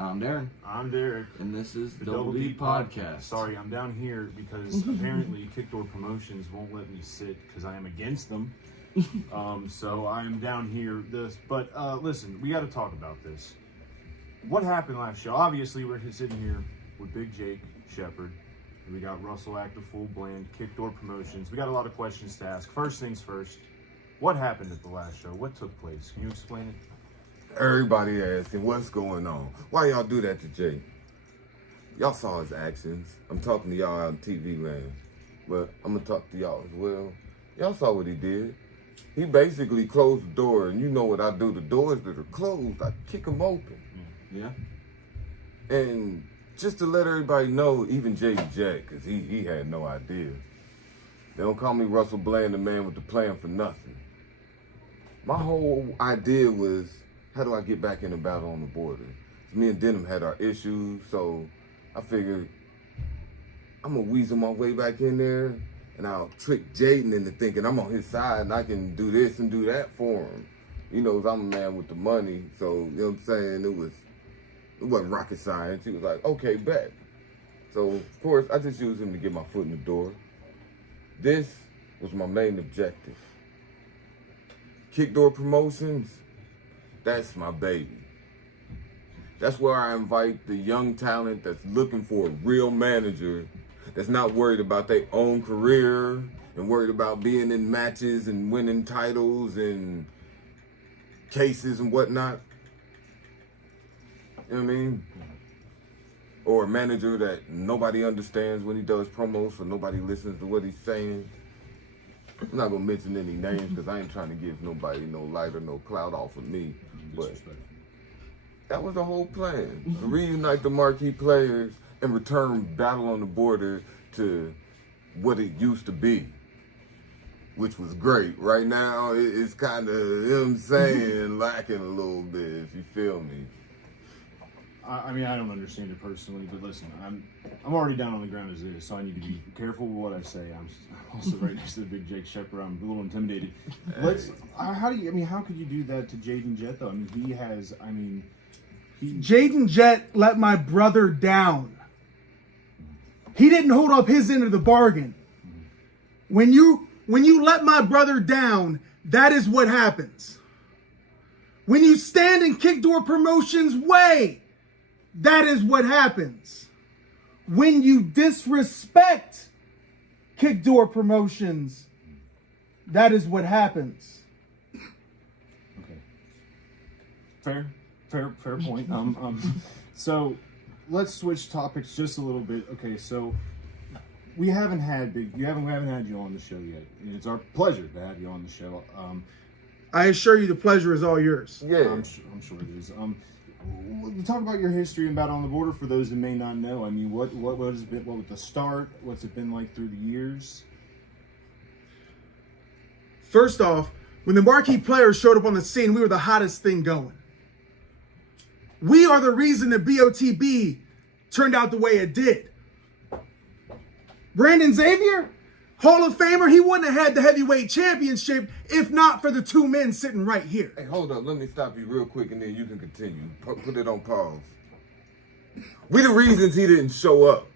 I'm Darren. I'm Derek. And this is the BOTB podcast. Sorry, I'm down here because apparently Kickdoor Promotions won't let me sit because I am against them. So I'm down here. But listen, we got to talk about this. What happened last show? Obviously, we're sitting here with Big Jake, Shepard. We got Russell, Actafool, Bland, Kickdoor Promotions. We got a lot of questions to ask. First things first, what happened at the last show? What took place? Can you explain it? Everybody asking, what's going on? Why y'all do that to Jake? Y'all saw his actions. I'm talking to y'all out in TV land. But I'm going to talk to y'all as well. Y'all saw what he did. He basically closed the door, and you know what I do. The doors that are closed, I kick them open. Yeah. And just to let everybody know, even Jake Jack, because he had no idea. They don't call me Russell Bland, the man with the plan, for nothing. My whole idea was, how do I get back in the battle on the border? Me and Denham had our issues, so I figured I'm gonna weasel my way back in there, and I'll trick Jaden into thinking I'm on his side and I can do this and do that for him. You know, I'm a man with the money, so you know what I'm saying? It wasn't rocket science. He was like, okay, bet. So of course I just used him to get my foot in the door. This was my main objective. Kickdoor Promotions, that's my baby. That's where I invite the young talent that's looking for a real manager that's not worried about their own career and worried about being in matches and winning titles and cases and whatnot. You know what I mean? Or a manager that nobody understands when he does promos, so nobody listens to what he's saying. I'm not gonna mention any names because I ain't trying to give nobody no light or no clout off of me. But that was the whole plan. To reunite the marquee players and return Battle on the Border to what it used to be, which was great. Right now, it's kind of, you know what I'm saying, lacking a little bit, if you feel me. I mean, I don't understand it personally, but listen, I'm already down on the ground as it is, so I need to be careful with what I say. I'm also right next to the Big Jake Shepard. I'm a little intimidated. How could you do that to Jaden Jet, though? I mean, Jaden Jet let my brother down. He didn't hold up his end of the bargain. When you let my brother down, that is what happens. When you stand in Kickdoor Promotions' way, that is what happens. When you disrespect Kickdoor Promotions, that is what happens. Okay. Fair point. So let's switch topics just a little bit. Okay, so we haven't had you on the show yet. And it's our pleasure to have you on the show. I assure you, the pleasure is all yours. Yeah, I'm sure it is. Talk about your history in Battle on the Border for those who may not know. I mean, what has been, what was the start? What's it been like through the years? First off, when the marquee players showed up on the scene, we were the hottest thing going. We are the reason the BOTB turned out the way it did. Brandon Xavier, Hall of Famer, he wouldn't have had the heavyweight championship if not for the two men sitting right here. Hey, hold up. Let me stop you real quick and then you can continue. Put it on pause. We the reasons he didn't show up.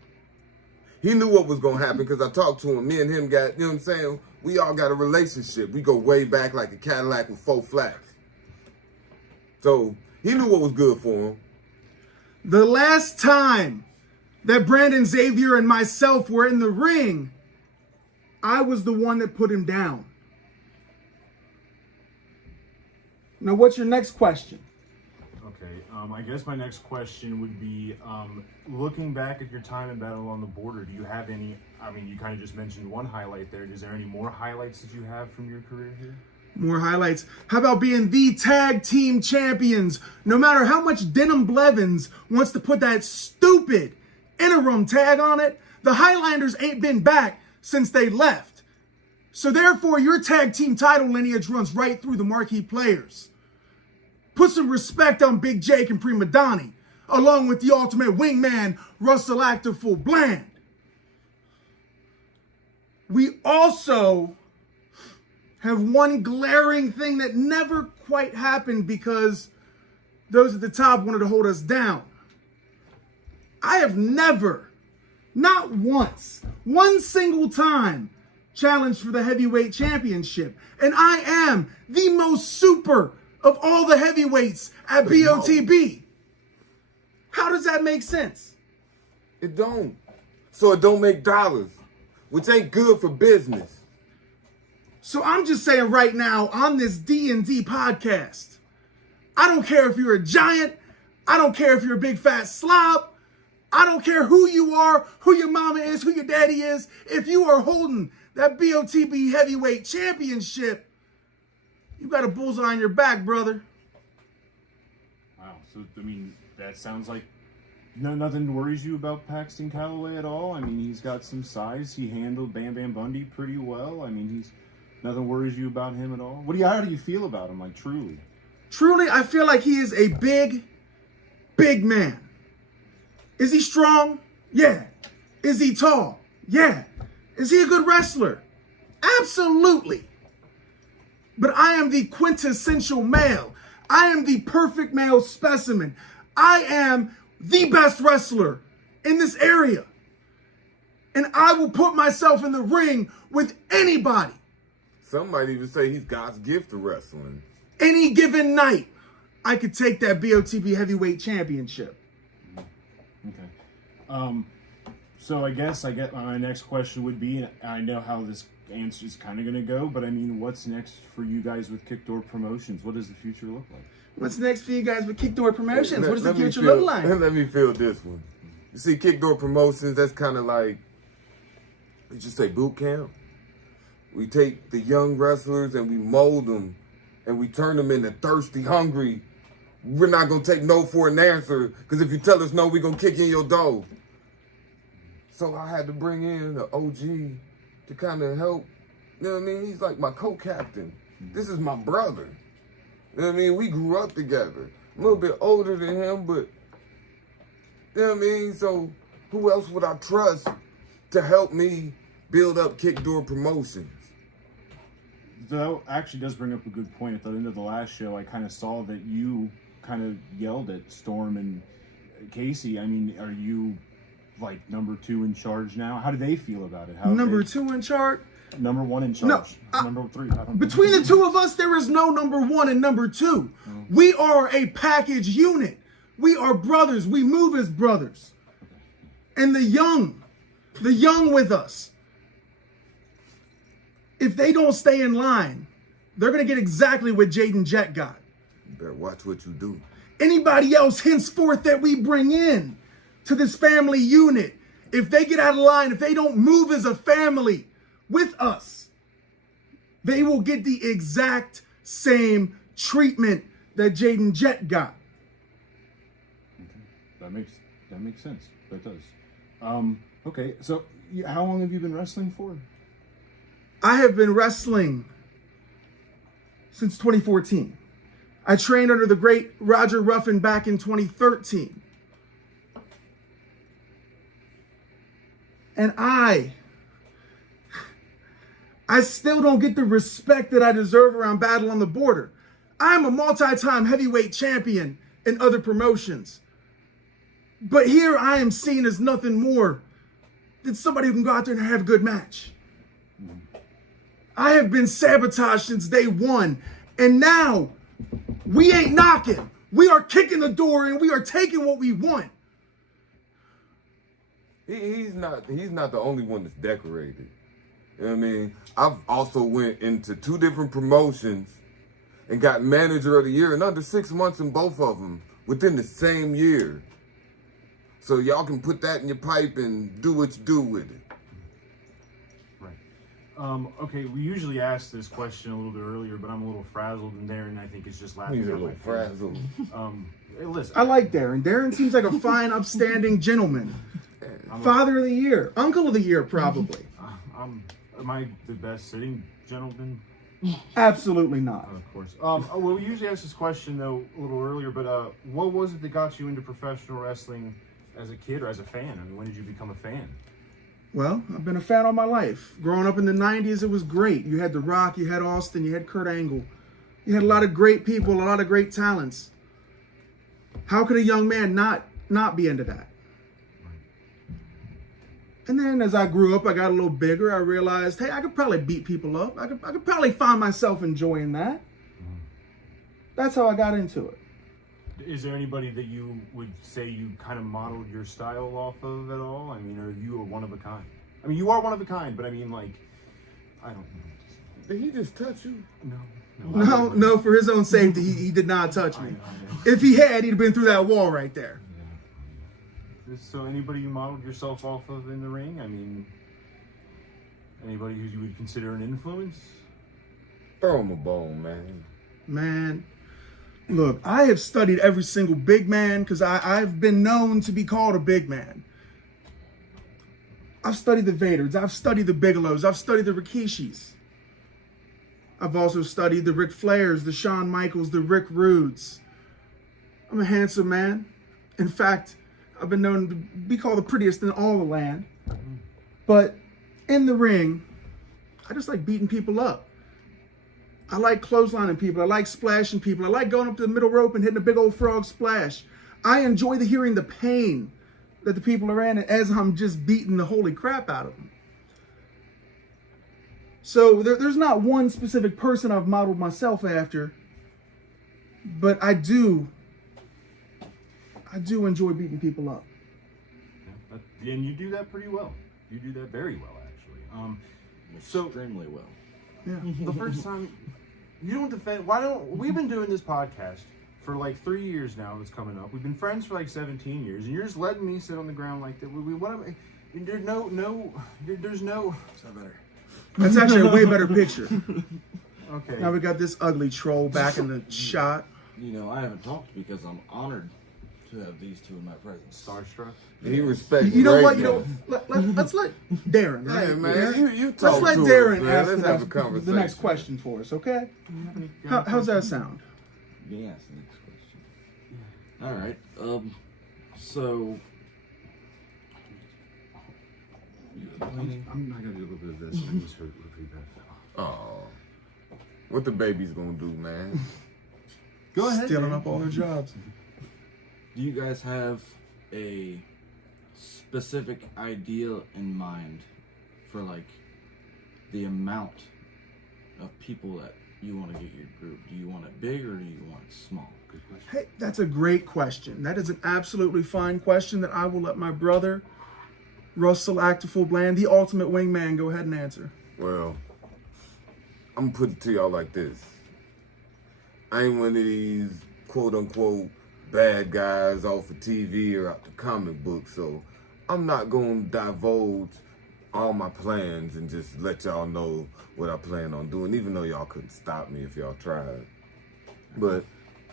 He knew what was going to happen because I talked to him. Me and him got, you know what I'm saying? We all got a relationship. We go way back like a Cadillac with 4 flats. So he knew what was good for him. The last time that Brandon Xavier and myself were in the ring, I was the one that put him down. Now, what's your next question? Okay, I guess my next question would be, looking back at your time in Battle on the Border, do you have any, I mean, you kind of just mentioned one highlight there. Is there any more highlights that you have from your career here? More highlights. How about being the tag team champions? No matter how much Denham Blevins wants to put that stupid interim tag on it, the Highlanders ain't been back since they left. So therefore, your tag team title lineage runs right through the marquee players. Put some respect on Big Jake and Prima Donnie, along with the ultimate wingman, Russell Actafool Bland. We also have one glaring thing that never quite happened because those at the top wanted to hold us down. I have never, not once, one single time, challenged for the heavyweight championship. And I am the most super of all the heavyweights at BOTB. How does that make sense? It don't. So it don't make dollars, which ain't good for business. So I'm just saying right now on this D&D podcast, I don't care if you're a giant. I don't care if you're a big fat slob. I don't care who you are, who your mama is, who your daddy is. If you are holding that BOTB heavyweight championship, you got a bullseye on your back, brother. Wow. So, I mean, that sounds like nothing worries you about Paxton Calloway at all? I mean, he's got some size. He handled Bam Bam Bundy pretty well. I mean, nothing worries you about him at all? How do you feel about him, like, truly? Truly, I feel like he is a big, big man. Is he strong? Yeah. Is he tall? Yeah. Is he a good wrestler? Absolutely. But I am the quintessential male. I am the perfect male specimen. I am the best wrestler in this area. And I will put myself in the ring with anybody. Some might even say he's God's gift to wrestling. Any given night, I could take that BOTB heavyweight championship. Okay. So I guess my next question would be, I know how this answer is kind of going to go, but I mean, what's next for you guys with Kickdoor Promotions? What does the future look like? What's next for you guys with Kickdoor Promotions? What does the future look like? Let me feel this one. You see, Kickdoor Promotions, that's kind of like, we just say boot camp. We take the young wrestlers and we mold them and we turn them into thirsty, hungry. We're not going to take no for an answer, because if you tell us no, we're going to kick in your door. So I had to bring in the OG to kind of help. You know what I mean? He's like my co-captain. This is my brother. You know what I mean? We grew up together. I'm a little bit older than him, but you know what I mean? So who else would I trust to help me build up Kickdoor Promotions? That actually does bring up a good point. At the end of the last show, I kind of saw that you kind of yelled at Storm and Casey. I mean, are you like number 2 in charge now? How do they feel about it? Number 2 in charge? Number 1 in charge. No, number 3. Between the two of us, there is no number 1 and number 2. We are a package unit. We are brothers. We move as brothers. And the young with us, if they don't stay in line, they're going to get exactly what Jaden Jet got. You better watch what you do. Anybody else henceforth that we bring in to this family unit, if they get out of line, if they don't move as a family with us, they will get the exact same treatment that Jaden Jet got. Okay. That makes sense. That does. Okay, so how long have you been wrestling for? I have been wrestling since 2014. I trained under the great Roger Ruffin back in 2013. And I still don't get the respect that I deserve around Battle on the Border. I'm a multi-time heavyweight champion in other promotions. But here I am seen as nothing more than somebody who can go out there and have a good match. I have been sabotaged since day one. And now we ain't knocking. We are kicking the door and we are taking what we want. He's not the only one that's decorated. You know what I mean? I've also went into 2 different promotions and got manager of the year in under 6 months in both of them within the same year. So y'all can put that in your pipe and do what you do with it. Right. Okay, we usually ask this question a little bit earlier, but I'm a little frazzled, and Darren, I think, is just laughing He's a at my little frazzled. Hey, listen. I like Darren. Darren seems like a fine, upstanding gentleman. Father of the year. Uncle of the year, probably. Am I the best sitting gentleman? Absolutely not. Of course. Well, we usually ask this question, though, a little earlier, but what was it that got you into professional wrestling as a kid or as a fan? I mean, when did you become a fan? Well, I've been a fan all my life. Growing up in the 90s, it was great. You had The Rock, you had Austin, you had Kurt Angle. You had a lot of great people, a lot of great talents. How could a young man not be into that? And then as I grew up, I got a little bigger. I realized, hey, I could probably beat people up. I could probably find myself enjoying that. That's how I got into it. Is there anybody that you would say you kind of modeled your style off of at all? I mean, are you a one of a kind? I mean, you are one of a kind, but I mean, like, I don't know. Did he just touch you? No, for his own safety, he did not touch me. I know. If he had, he'd have been through that wall right there. So anybody you modeled yourself off of in the ring? I mean, anybody who you would consider an influence? Throw him a bone, man. Man, look, I have studied every single big man because I've been known to be called a big man. I've studied the Vaders, I've studied the Bigelows, I've studied the Rikishis. I've also studied the Ric Flairs, the Shawn Michaels, the Rick Rudes. I'm a handsome man. In fact, I've been known to be called the prettiest in all the land. But in the ring, I just like beating people up. I like clotheslining people. I like splashing people. I like going up to the middle rope and hitting a big old frog splash. I enjoy hearing the pain that the people are in as I'm just beating the holy crap out of them. So there's not one specific person I've modeled myself after, but I do enjoy beating people up. Yeah, and you do that pretty well. You do that very well, actually. Extremely well. Yeah. The first time you don't defend. Why don't we've been doing this podcast for like 3 years now? That's coming up. We've been friends for like 17 years, and you're just letting me sit on the ground like that. There's no. Is that better? That's actually a way better picture. Okay. Now we got this ugly troll back in the shot. You know, I haven't talked because I'm honored to have these two in my presence. Starstruck. He respects. You know what? greatness. Let's let Darren. Hey, right? man, you talk Let's let to Darren us, man. ask Let's have a conversation. the next question for us, okay? How's that sound? Me ask the next question. All right. So. I'm not gonna do a little bit of this. I just heard pretty bad. Oh, what the baby's gonna do, man? Go ahead. Stealing Darren. up all their jobs. Do you guys have a specific idea in mind for like the amount of people that you want to get your group? Do you want it big or do you want it small? Good question. Hey, that's a great question. That is an absolutely fine question that I will let my brother, Russell Actafool Bland, the ultimate wingman, go ahead and answer. Well, I'm gonna put it to y'all like this. I ain't one of these quote unquote bad guys off of TV or out the comic book, so I'm not gonna divulge all my plans and just let y'all know what I plan on doing, even though y'all couldn't stop me if y'all tried. But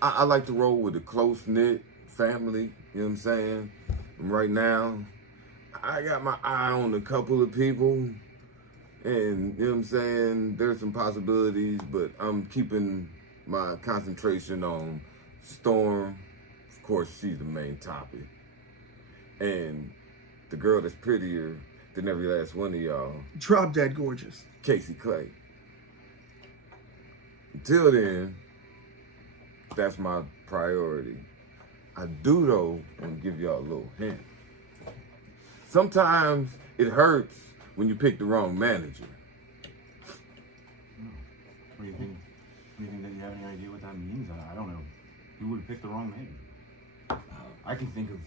I like to roll with a close-knit family, you know what I'm saying? And right now, I got my eye on a couple of people, and you know what I'm saying, there's some possibilities, but I'm keeping my concentration on Storm. Of course, she's the main topic. And the girl that's prettier than every last one of y'all, Drop dead gorgeous. Casey Clay. Until then, that's my priority. I do, though, want to give y'all a little hint. Sometimes it hurts when you pick the wrong manager. What do you think? Do you think that you have any idea what that means? I don't know. Who would have picked the wrong name? I can think of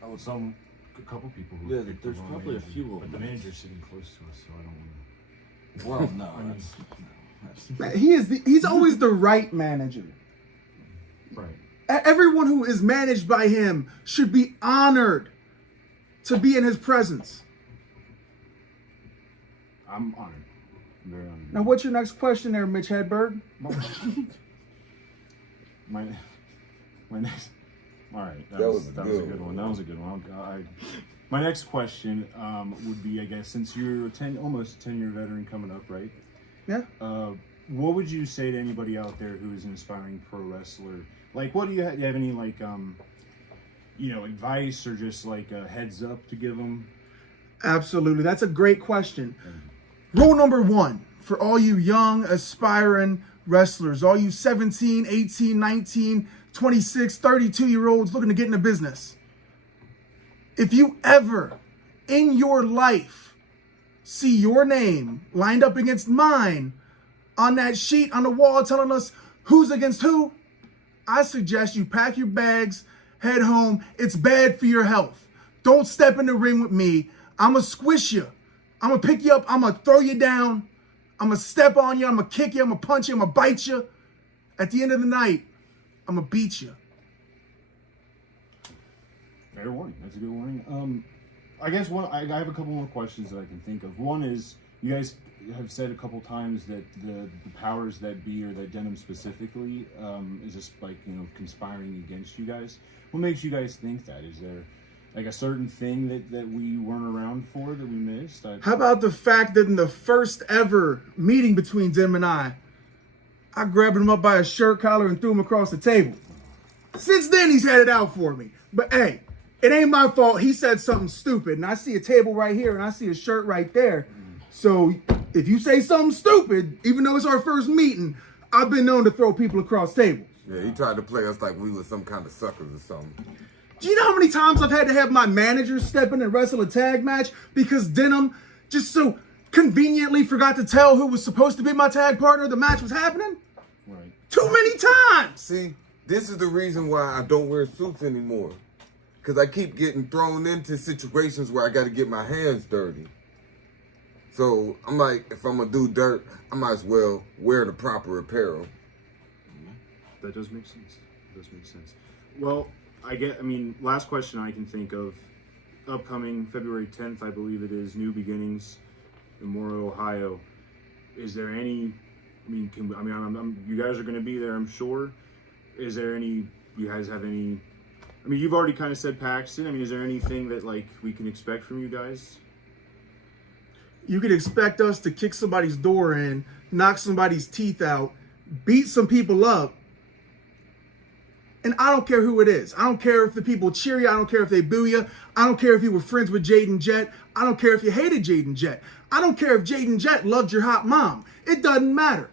a couple people who Yeah, would pick the there's wrong probably a manager, few of but them. the manager's sitting close to us, so I don't want to. Well, no, that's He's always the right manager. Right. Everyone who is managed by him should be honored to be in his presence. I'm honored. I'm very honored. Now, what's your next question there, Mitch Hedberg? my next. All right, that That was was a a good good one. one. That was a good one. My next question would be, I guess, since you're almost a 10-year veteran coming up, right? Yeah. What would you say to anybody out there who is an aspiring pro wrestler? Like, what do you have any like, advice or just like a heads up to give them? Absolutely. That's a great question. Rule number one for all you young, aspiring wrestlers, all you 17, 18, 19, 26, 32-year-olds looking to get into business. If you ever in your life see your name lined up against mine on that sheet on the wall telling us who's against who, I suggest you pack your bags, head home. It's bad for your health. Don't step in the ring with me. I'm going to squish you. I'm going to pick you up. I'm going to throw you down. I'm going to step on you. I'm going to kick you. I'm going to punch you. I'm going to bite you. At the end of the night, I'm going to beat you. Fair warning. That's a good warning. I guess I have a couple more questions that I can think of. One is, you guys have said a couple times that the powers that be, or that Denim specifically, is just like, you know, conspiring against you guys. What makes you guys think that? Is there like a certain thing that we weren't around for, that we missed? How about the fact that in the first ever meeting between Dim and I grabbed him up by his shirt collar and threw him across the table. Since then, he's had it out for me. But hey, it ain't my fault. He said something stupid, and I see a table right here, and I see a shirt right there. So if you say something stupid, even though it's our first meeting, I've been known to throw people across tables. Yeah, he tried to play us like we were some kind of suckers or something. Do you know how many times I've had to have my manager step in and wrestle a tag match because Denim just so conveniently forgot to tell who was supposed to be my tag partner the match was happening? Right. Too many times! See, this is the reason why I don't wear suits anymore. Because I keep getting thrown into situations where I got to get my hands dirty. So I'm like, if I'm going to do dirt, I might as well wear the proper apparel. That does make sense. Well, last question I can think of. Upcoming February 10th, I believe it is, New Beginnings in Moro, Ohio. Is there any, you guys are going to be there, I'm sure. Is there any, you guys have any, you've already kind of said Paxton. Is there anything that, like, we can expect from you guys? You could expect us to kick somebody's door in, knock somebody's teeth out, beat some people up. And I don't care who it is. I don't care if the people cheer you. I don't care if they boo you. I don't care if you were friends with Jaden Jet. I don't care if you hated Jaden Jet. I don't care if Jaden Jet loved your hot mom. It doesn't matter.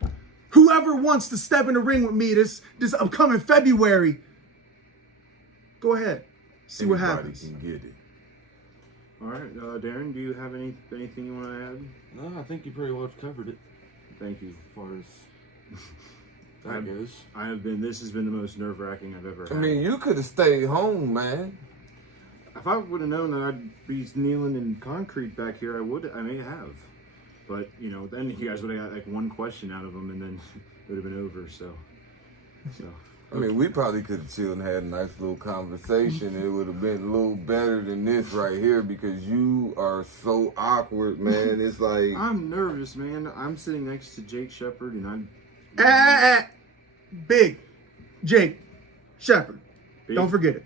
Whoever wants to step in the ring with me this upcoming February, go ahead. See what happens. Can get it. All right, Darren, do you have anything you want to add? No, I think you pretty well covered it. Thank you. As far as that goes. This has been the most nerve-wracking I've ever had. You could have stayed home, man. If I would have known that I'd be kneeling in concrete back here, I may have. But, then you guys would have got like one question out of them, and then it would have been over, so. We probably could have chilled and had a nice little conversation. It would have been a little better than this right here, because you are so awkward, man. It's like... I'm nervous, man. I'm sitting next to Jake Shepard, and I'm... Big Jake Shepard. Don't forget it.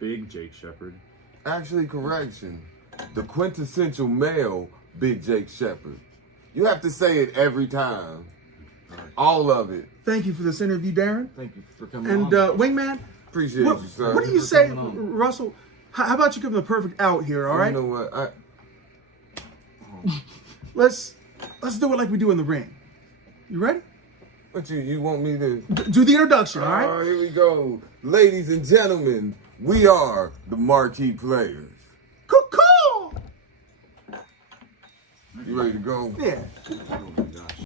Big Jake Shepard. Actually, correction. The quintessential male Big Jake Shepard. You have to say it every time. All of it. Thank you for this interview, Darren. Thank you for coming on. And Wingman, appreciate you, sir. What do you say, Russell? How about you give him the perfect out here, all right? You know what? Let's do it like we do in the ring. You ready? What you want me to do the introduction, all right? All right, here we go. Ladies and gentlemen, we are the Marquee Players. Cool. You ready to go? Yeah. Oh my gosh.